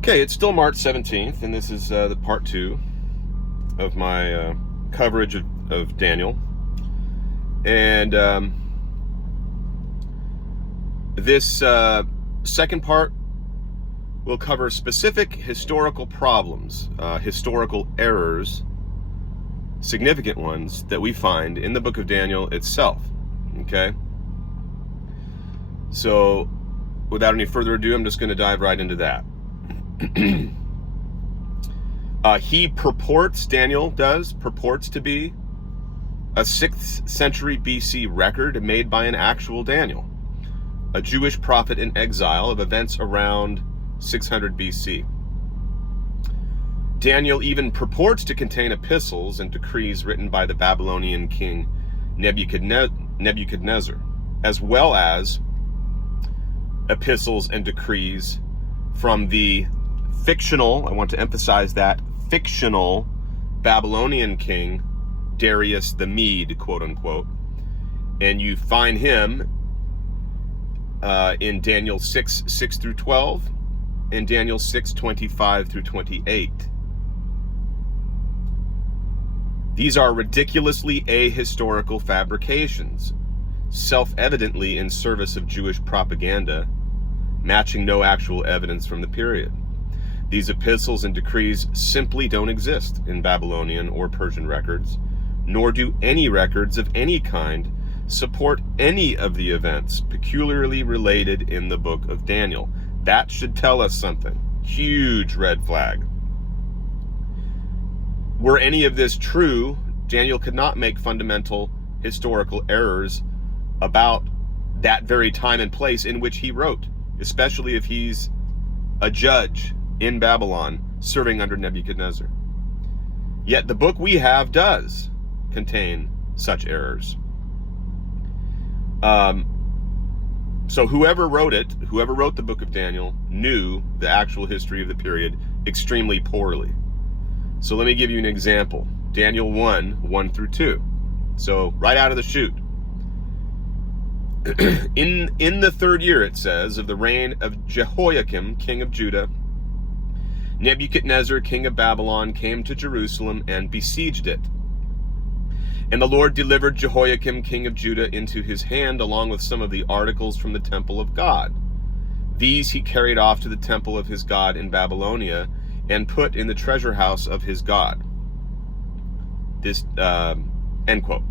Okay, it's still March 17th, and this is the part 2 of my coverage of Daniel. And this second part will cover specific historical problems, historical errors, significant ones that we find in the book of Daniel itself. Okay? So, without any further ado, I'm just going to dive right into that. Daniel purports to be a 6th century BC record made by an actual Daniel, a Jewish prophet in exile of events around 600 BC. Daniel even purports to contain epistles and decrees written by the Babylonian king Nebuchadnezzar, as well as epistles and decrees from the fictional, I want to emphasize that, fictional Babylonian king Darius the Mede, quote unquote. And you find him in Daniel 6 through 12 and Daniel 6:25 through 28. These are ridiculously ahistorical fabrications, self-evidently in service of Jewish propaganda, matching no actual evidence from the period. These epistles and decrees simply don't exist in Babylonian or Persian records, nor do any records of any kind support any of the events peculiarly related in the book of Daniel. That should tell us something. Huge red flag. Were any of this true, Daniel could not make fundamental historical errors about that very time and place in which he wrote, especially if he's a judge in Babylon serving under Nebuchadnezzar. Yet the book we have does contain such errors. So whoever wrote the book of Daniel, knew the actual history of the period extremely poorly. So let me give you an example. Daniel 1 through 2. So right out of the chute. In the 3rd year, it says, of the reign of Jehoiakim, king of Judah, Nebuchadnezzar, king of Babylon, came to Jerusalem and besieged it. And the Lord delivered Jehoiakim, king of Judah, into his hand, along with some of the articles from the temple of God. These he carried off to the temple of his God in Babylonia, and put in the treasure house of his God. This, end quote.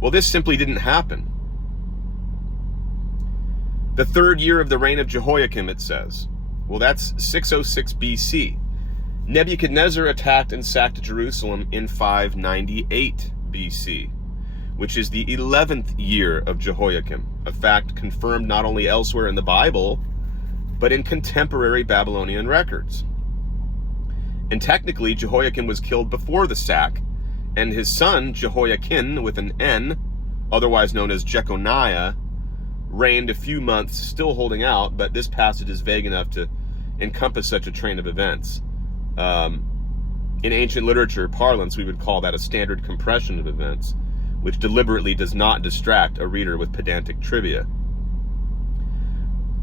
Well, this simply didn't happen. The 3rd year of the reign of Jehoiakim, it says. Well, that's 606 BC. Nebuchadnezzar attacked and sacked Jerusalem in 598 BC, which is the 11th year of Jehoiakim, a fact confirmed not only elsewhere in the Bible, but in contemporary Babylonian records. And technically, Jehoiakim was killed before the sack, and his son, Jehoiakim, with an N, otherwise known as Jeconiah, reigned a few months, still holding out, but this passage is vague enough to encompass such a train of events. In ancient literature parlance, we would call that a standard compression of events, which deliberately does not distract a reader with pedantic trivia.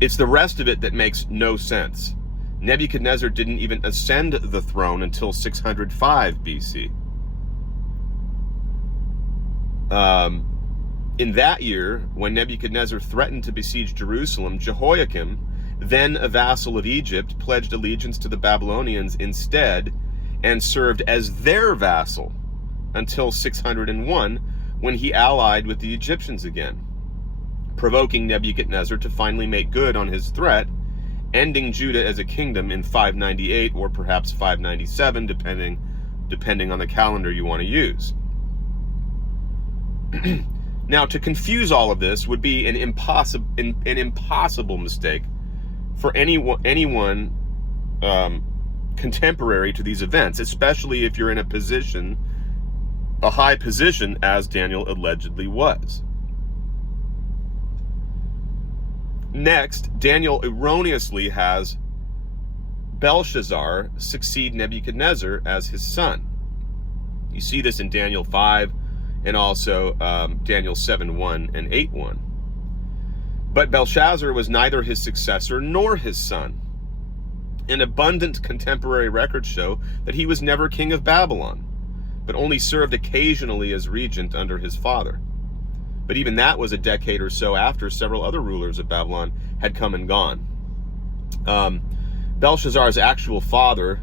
It's the rest of it that makes no sense. Nebuchadnezzar didn't even ascend the throne until 605 BC. In that year, when Nebuchadnezzar threatened to besiege Jerusalem, Jehoiakim, then a vassal of Egypt, pledged allegiance to the Babylonians instead and served as their vassal until 601, when he allied with the Egyptians again, provoking Nebuchadnezzar to finally make good on his threat, ending Judah as a kingdom in 598 or perhaps 597, depending on the calendar you want to use. Now, to confuse all of this would be an impossible mistake for anyone contemporary to these events, especially if you're in a high position, as Daniel allegedly was. Next, Daniel erroneously has Belshazzar succeed Nebuchadnezzar as his son. You see this in Daniel 5 and also Daniel 7:1 and 8:1. But Belshazzar was neither his successor nor his son. And abundant contemporary records show that he was never king of Babylon, but only served occasionally as regent under his father. But even that was a decade or so after several other rulers of Babylon had come and gone. Belshazzar's actual father,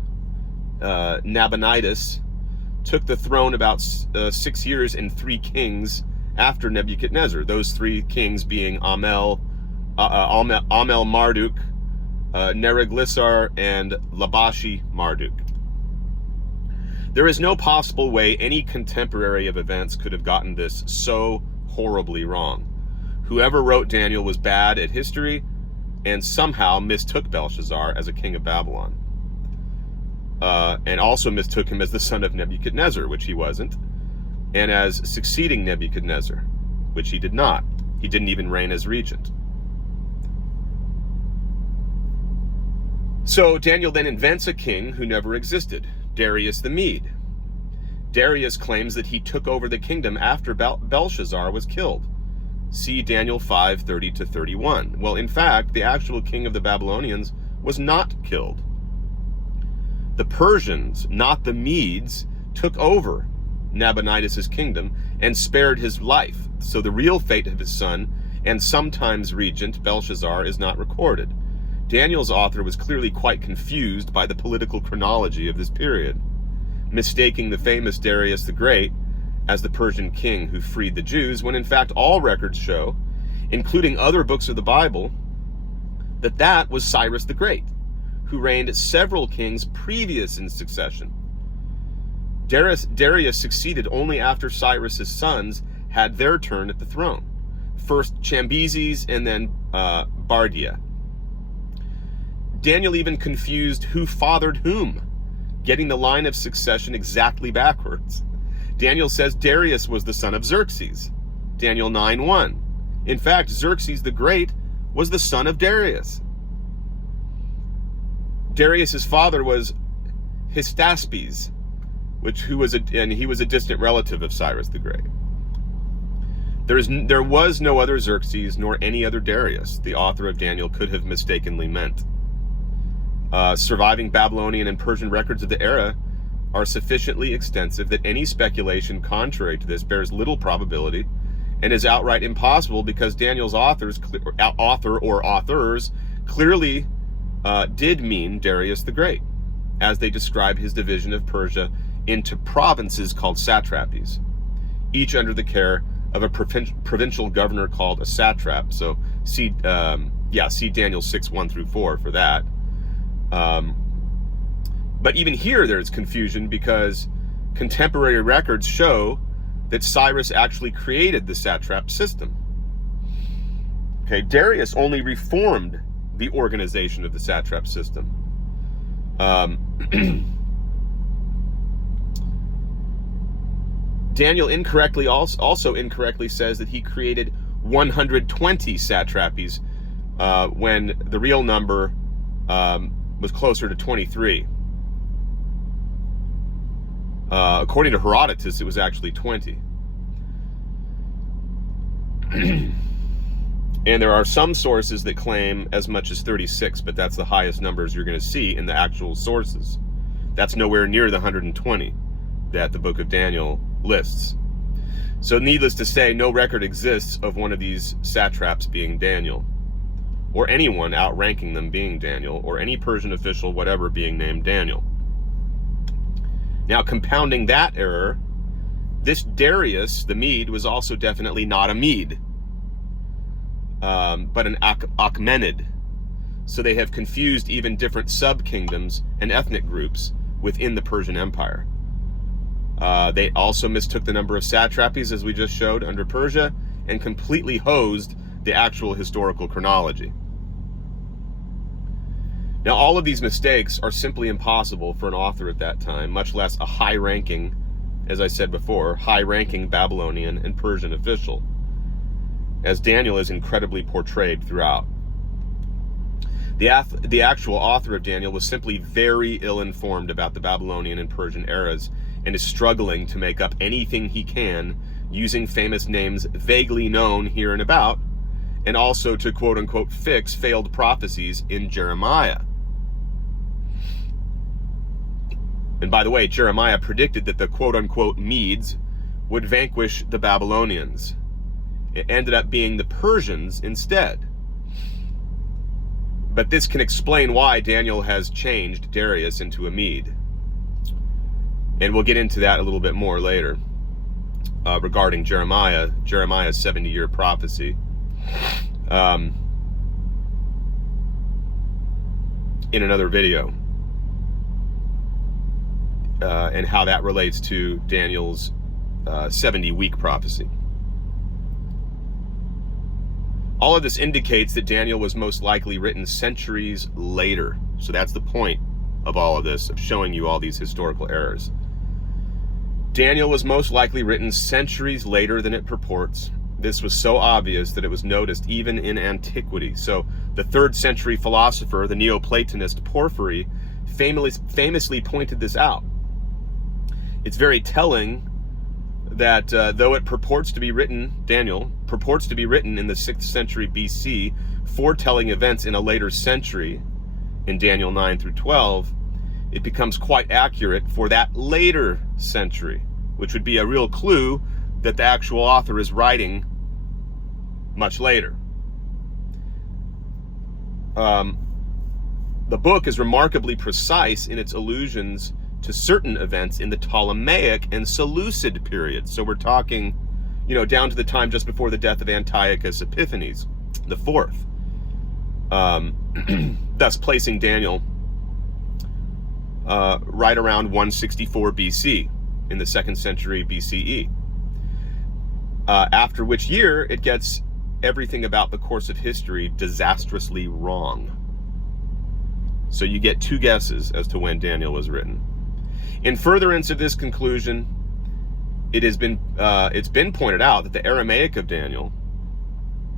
Nabonidus, took the throne about 6 years and 3 kings after Nebuchadnezzar. Those 3 kings being Amel Marduk, Neriglissar, and Labashi Marduk. There is no possible way any contemporary of events could have gotten this so horribly wrong. Whoever wrote Daniel was bad at history and somehow mistook Belshazzar as a king of Babylon. And also mistook him as the son of Nebuchadnezzar, which he wasn't, and as succeeding Nebuchadnezzar, which he did not. He didn't even reign as regent. So Daniel then invents a king who never existed, Darius the Mede. Darius claims that he took over the kingdom after Belshazzar was killed. See Daniel 5:30-31. Well, in fact, the actual king of the Babylonians was not killed. The Persians, not the Medes, took over Nabonidus' kingdom and spared his life. So the real fate of his son, and sometimes regent, Belshazzar, is not recorded. Daniel's author was clearly quite confused by the political chronology of this period, mistaking the famous Darius the Great as the Persian king who freed the Jews, when in fact all records show, including other books of the Bible, that was Cyrus the Great, who reigned several kings previous in succession. Darius succeeded only after Cyrus's sons had their turn at the throne. First Cambyses and then Bardia. Daniel even confused who fathered whom, getting the line of succession exactly backwards. Daniel says Darius was the son of Xerxes, Daniel 9:1. In fact, Xerxes the Great was the son of Darius. Darius's father was Hystaspes, he was a distant relative of Cyrus the Great. There was no other Xerxes nor any other Darius the author of Daniel could have mistakenly meant. Surviving Babylonian and Persian records of the era are sufficiently extensive that any speculation contrary to this bears little probability and is outright impossible, because Daniel's authors clearly did mean Darius the Great, as they describe his division of Persia into provinces called satrapies, each under the care of a provincial governor called a satrap. So see Daniel 6:1-4 for that. But even here there's confusion, because contemporary records show that Cyrus actually created the satrap system. Okay, Darius only reformed the organization of the satrap system. Daniel also incorrectly says that he created 120 satrapies when the real number was closer to 23. According to Herodotus, it was actually 20. And there are some sources that claim as much as 36, but that's the highest numbers you're going to see in the actual sources. That's nowhere near the 120 that the book of Daniel lists. So needless to say, no record exists of one of these satraps being Daniel, or anyone outranking them being Daniel, or any Persian official, whatever, being named Daniel. Now, compounding that error, this Darius, the Mede, was also definitely not a Mede, but an Achaemenid. So they have confused even different sub-kingdoms and ethnic groups within the Persian Empire. They also mistook the number of satrapies, as we just showed, under Persia, and completely hosed the actual historical chronology. Now, all of these mistakes are simply impossible for an author at that time, much less a high-ranking, as I said before, high-ranking Babylonian and Persian official, as Daniel is incredibly portrayed throughout. The actual author of Daniel was simply very ill-informed about the Babylonian and Persian eras, and is struggling to make up anything he can using famous names vaguely known here and about, and also to quote-unquote fix failed prophecies in Jeremiah. And by the way, Jeremiah predicted that the quote-unquote Medes would vanquish the Babylonians. It ended up being the Persians instead. But this can explain why Daniel has changed Darius into a Mede. And we'll get into that a little bit more later regarding Jeremiah's 70-year prophecy. In another video. And how that relates to Daniel's 70-week prophecy. All of this indicates that Daniel was most likely written centuries later. So that's the point of all of this, of showing you all these historical errors. Daniel was most likely written centuries later than it purports. This was so obvious that it was noticed even in antiquity. So the 3rd century philosopher, the Neoplatonist Porphyry, famously pointed this out. It's very telling that though it purports to be written, Daniel purports to be written in the 6th century BC, foretelling events in a later century, in Daniel 9 through 12, it becomes quite accurate for that later century, which would be a real clue that the actual author is writing much later. The book is remarkably precise in its allusions to certain events in the Ptolemaic and Seleucid periods. So we're talking, down to the time just before the death of Antiochus Epiphanes the Fourth, thus placing Daniel right around 164 BC in the 2nd century BCE. After which year it gets everything about the course of history disastrously wrong. So you get 2 guesses as to when Daniel was written. In furtherance of this conclusion, it's been pointed out that the Aramaic of Daniel,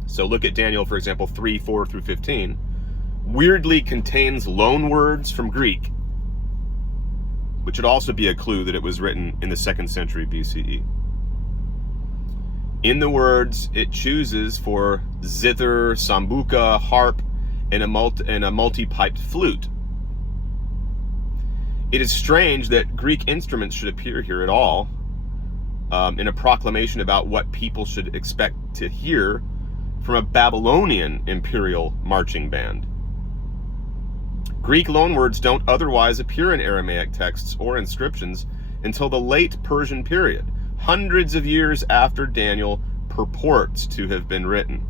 so look at Daniel, for example, 3:4 through 15, weirdly contains loan words from Greek, which would also be a clue that it was written in the 2nd century BCE. In the words it chooses for zither, sambuca, harp, and a multi-piped flute. It is strange that Greek instruments should appear here at all, in a proclamation about what people should expect to hear from a Babylonian imperial marching band. Greek loanwords don't otherwise appear in Aramaic texts or inscriptions until the late Persian period, hundreds of years after Daniel purports to have been written.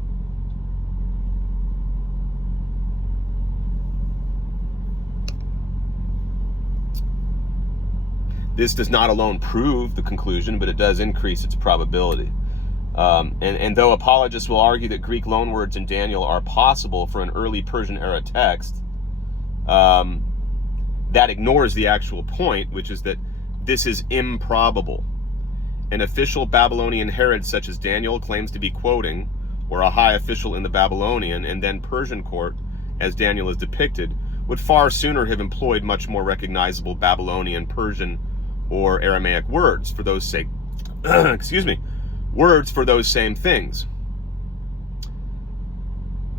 This does not alone prove the conclusion, but it does increase its probability. And though apologists will argue that Greek loanwords in Daniel are possible for an early Persian era text, that ignores the actual point, which is that this is improbable. An official Babylonian Herod such as Daniel claims to be quoting, or a high official in the Babylonian and then Persian court, as Daniel is depicted, would far sooner have employed much more recognizable Babylonian, Persian, or Aramaic words for those same words for those same things.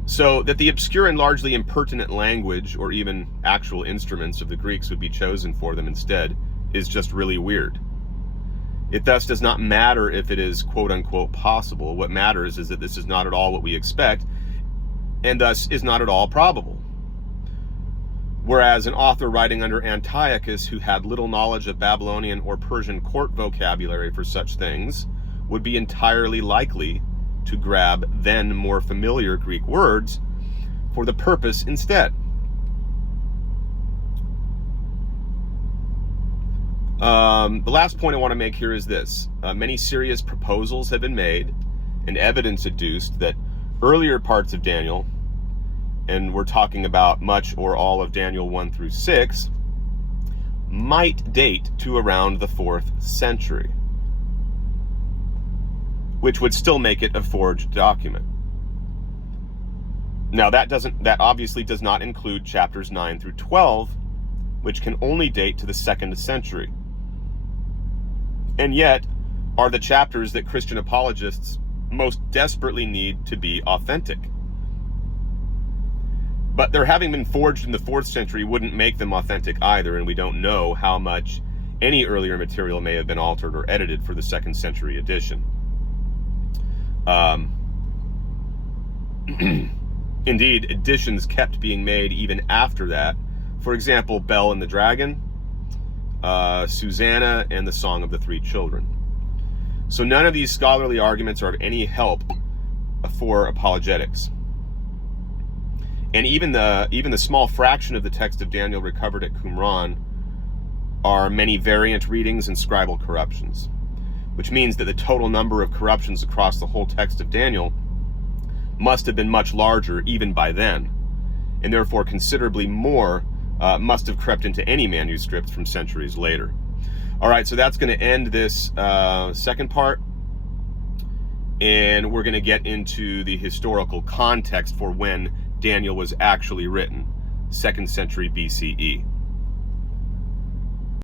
So that the obscure and largely impertinent language or even actual instruments of the Greeks would be chosen for them instead is just really weird. It thus does not matter if it is quote-unquote possible. What matters is that this is not at all what we expect, and thus is not at all probable. Whereas an author writing under Antiochus who had little knowledge of Babylonian or Persian court vocabulary for such things would be entirely likely to grab then more familiar Greek words for the purpose instead. The last point I want to make here is this. Many serious proposals have been made and evidence adduced that earlier parts of Daniel, and we're talking about much or all of Daniel 1 through 6, might date to around the 4th century, which would still make it a forged document. Now that obviously does not include chapters 9 through 12, which can only date to the 2nd century, and yet are the chapters that Christian apologists most desperately need to be authentic. But their having been forged in the 4th century wouldn't make them authentic either, and we don't know how much any earlier material may have been altered or edited for the 2nd century edition. Indeed, editions kept being made even after that. For example, Bell and the Dragon, Susanna, and the Song of the Three Children. So none of these scholarly arguments are of any help for apologetics. And even the small fraction of the text of Daniel recovered at Qumran are many variant readings and scribal corruptions, which means that the total number of corruptions across the whole text of Daniel must have been much larger even by then, and therefore considerably more must have crept into any manuscript from centuries later. All right, so that's going to end this second part, and we're going to get into the historical context for when Daniel was actually written, 2nd century BCE.